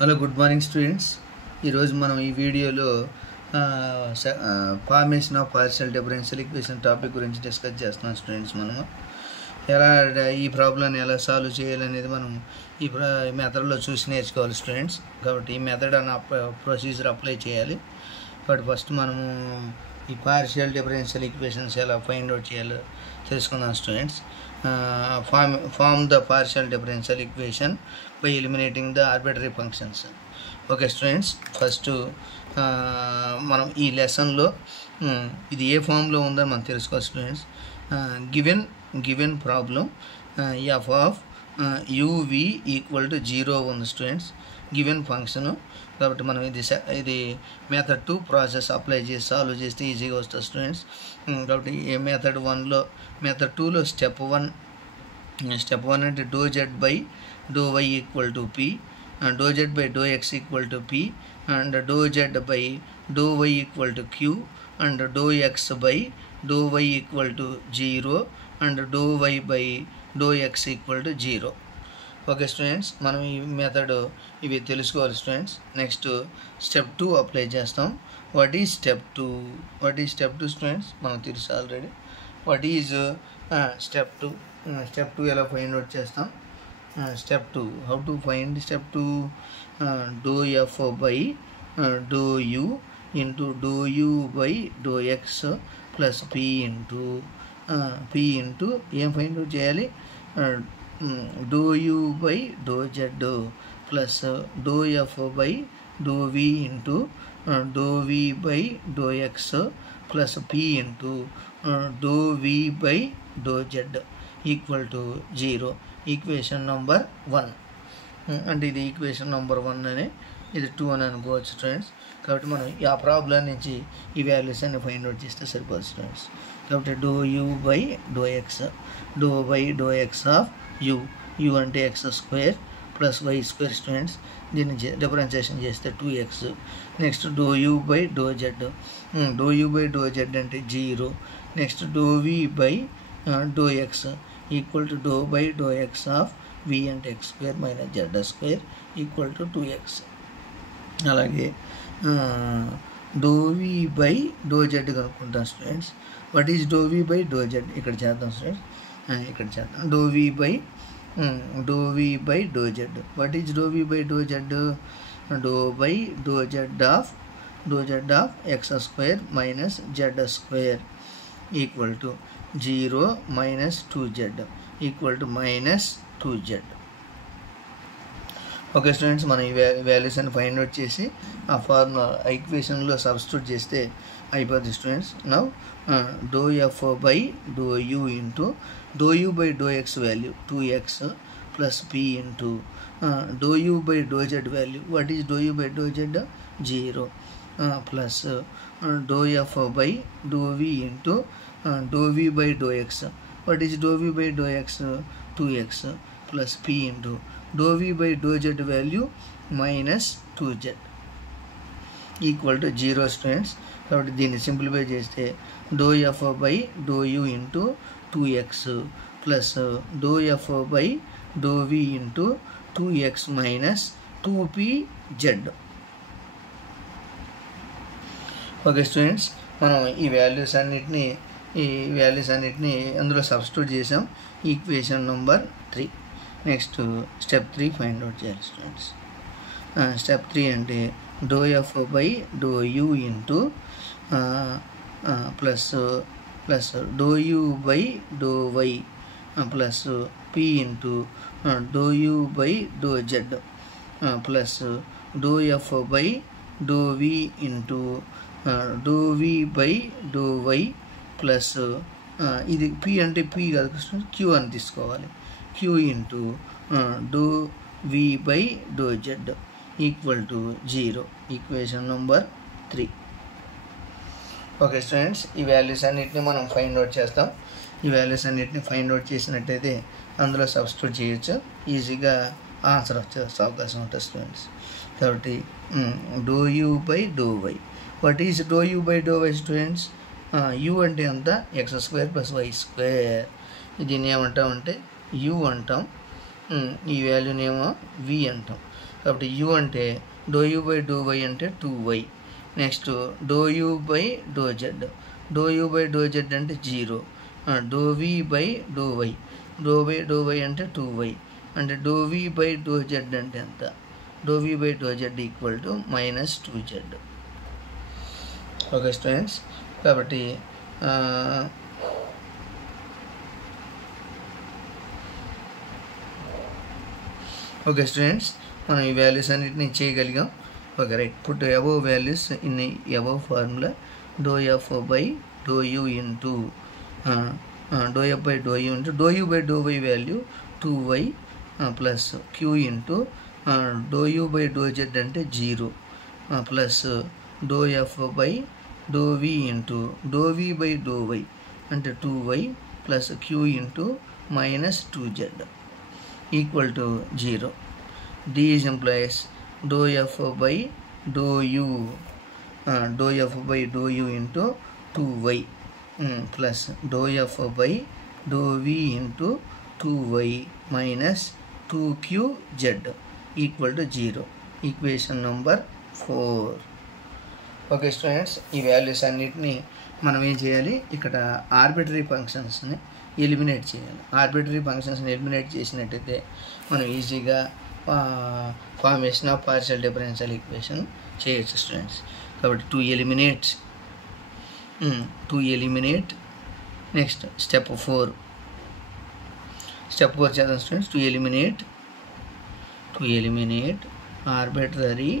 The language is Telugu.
Hello good morning students. ఈరోజు మనం ఈ వీడియోలో formation of partial differential equation topic గురించి డిస్కస్ చేస్తున్నాం స్టూడెంట్స్. మనము ఎలా ఈ ప్రాబ్లమ్ని ఎలా సాల్వ్ చేయాలనేది మనం ఈ మెథడ్లో చూసి నేర్చుకోవాలి స్టూడెంట్స్. కాబట్టి ఈ మెథడ్ అన్న ప్రొసీజర్ అప్లై చేయాలి. బట్ ఫస్ట్ మనము ఈ పార్షియల్ డిఫరెన్షియల్ ఈక్వేషన్స్ ఎలా ఫైండ్ అవుట్ చేయాలో తెలుసుకుందాం students. Form the partial differential equation by eliminating the arbitrary functions. Okay students, first మనం ఈ లెసన్లో ఇది ఏ ఫామ్లో ఉందని మనం తెలుసుకోవాలి students. Given problem F of U V equal to 0 ఉంది స్టూడెంట్స్. గివెన్ ఫంక్షను కాబట్టి మనం ఇది మెథడ్ 2 ప్రాసెస్ అప్లై చేసి సాల్వ్ చేస్తే ఈజీగా వస్తుంది స్టూడెంట్స్. కాబట్టి మెథడ్ 1లో మెథడ్ 2లో స్టెప్ 1 అంటే do Z by do Y equal to P, do Z by do X equal to P, and do Z by do Y equal to Q, and do X by do Y equal to 0, and do Y by do X equal to 0. Okay students, మనం ఈ మెథడ్ ఇవి తెలుసుకోవాలి స్టూడెంట్స్. నెక్స్ట్ స్టెప్ 2 అప్లై చేస్తాం. వాట్ ఈజ్ స్టెప్ 2 స్టూడెంట్స్ మనకు తెలుసు already. What is step 2? Step 2 ఎలా ఫైండ్ అవుట్ చేస్తాం? Step 2 how to find step 2? Do F by do you into do you by do X plus P into ఏం ఫైండ్ అవుట్ చేయాలి? Do you by do Z plus do F by do we into do we by do X plus P into do we by do Z equal to 0. Equation number 1 అంటే ఇది ఈక్వేషన్ నెంబర్ 1 అని, ఇది 2 అని అనుకోవచ్చు స్టూడెంట్స్. కాబట్టి మనం ఆ ప్రాబ్లం నుంచి ఈ వాల్యూస్ అన్ని ఫైండ్ అవుట్ చేస్తే సరిపోదు స్టూడెంట్స్. కాబట్టి do you by do x, do by do x of u అంటే x square plus y square students. దీన్ని డిఫరెన్షియేషన్ చేస్తే 2x. Next do you by do Z, do you by do z అంటే 0. Next do we by do X equal to do by do x of v అంటే x square minus Z square equal to 2x. అలాగే do we by do z కనుక్కుంటాం students. What is do we by do Z? ఇక్కడ చేద్దాం స్టూడెంట్స్, ఇక్కడ చేద్దాం. Do we by do Z. What is do we by do Z? Do by do Z of X square minus Z square equal to 0 minus 2z equal to minus 2z. Okay students, మనం ఈ వాల్యూస్ అని ఫైండ్ అవుట్ చేసి ఆ ఫార్ములా ఈక్వేషన్లో సబ్స్టిట్యూట్ చేస్తే అయిపోద్ది students. Now do F by do you into do you by do X value 2x plus P into do you by do Z value. What is do you by do Z? 0 plus do F by do we into do we by do X. What is do we by do X? 2x plus P into do we by do Z value minus 2z equal to 0 students. కాబట్టి దీన్ని సింప్లిఫై చేస్తే doe F by do you into 2x plus do F by do we into 2x minus 2pz. Okay students, మనం ఈ వాల్యూస్ అన్నిటిని అందులో సబ్స్టిట్యూట్ చేసాం. Equation number 3. Next step 3 find out చేయాలి స్టూడెంట్స్. స్టెప్ 3 అంటే doe F by do you into plus doe you by do y plus P into do you by do Z plus do F by do we into do we by do y plus ఇది పి అంటే పి కాదు క్యూ అని తీసుకోవాలి. Q into do we by do Z equal to 0. Equation number 3. Okay students, ఈ వాల్యూస్ అన్నిటిని మనం ఫైండ్ అవుట్ చేస్తాం. ఈ వాల్యూస్ అన్నిటిని ఫైండ్ అవుట్ చేసినట్టయితే అందులో సబ్స్టిట్యూట్ చేయొచ్చు, ఈజీగా ఆన్సర్ వచ్చే అవకాశం ఉంటుంది స్టూడెంట్స్. కాబట్టి do you by do y. What is do you by do y students? U అంటే అంతా x square plus y square. దీన్ని ఏమంటామంటే యూ అంటాం. ఈ వాల్యూనేమో v అంటాం. కాబట్టి u అంటే do you by do y అంటే 2y. Next do you by do Z, do you by do z అంటే 0. Do we by do y, do by do y అంటే 2y. అంటే do we by do z అంటే ఎంత? Do we by do Z equal to -2z. Okay students, కాబట్టి ఓకే స్టూడెంట్స్, మనం ఈ వాల్యూస్ అన్నిటిని చేయగలిగాం. Okay right. Put above values in above formula. Do F by do you into doe F by do you into do you by do y value 2y plus q into do you by do z అంటే 0 plus do F by do we into do we by do y అంటే 2y plus q into -2z equal to 0. These implies dou f by dou u, dou f by dou u into 2y plus dou f by dou v into 2y minus 2qz equal to 0. Equation number 4. Okay students, ఈ వాల్యూస్ అన్నిటిని మనం ఏం చేయాలి? ఇక్కడ ఆర్బిటరీ ఫంక్షన్స్ని ఎలిమినేట్ చేయాలి. ఆర్బిటరీ ఫంక్షన్స్ని ఎలిమినేట్ చేసినట్టయితే మనం ఈజీగా formation of partial differential equation చేయొచ్చు స్టూడెంట్స్. కాబట్టి టు ఎలిమినేట్ నెక్స్ట్ స్టెప్ 4 చేద్దాం స్టూడెంట్స్. To eliminate arbitrary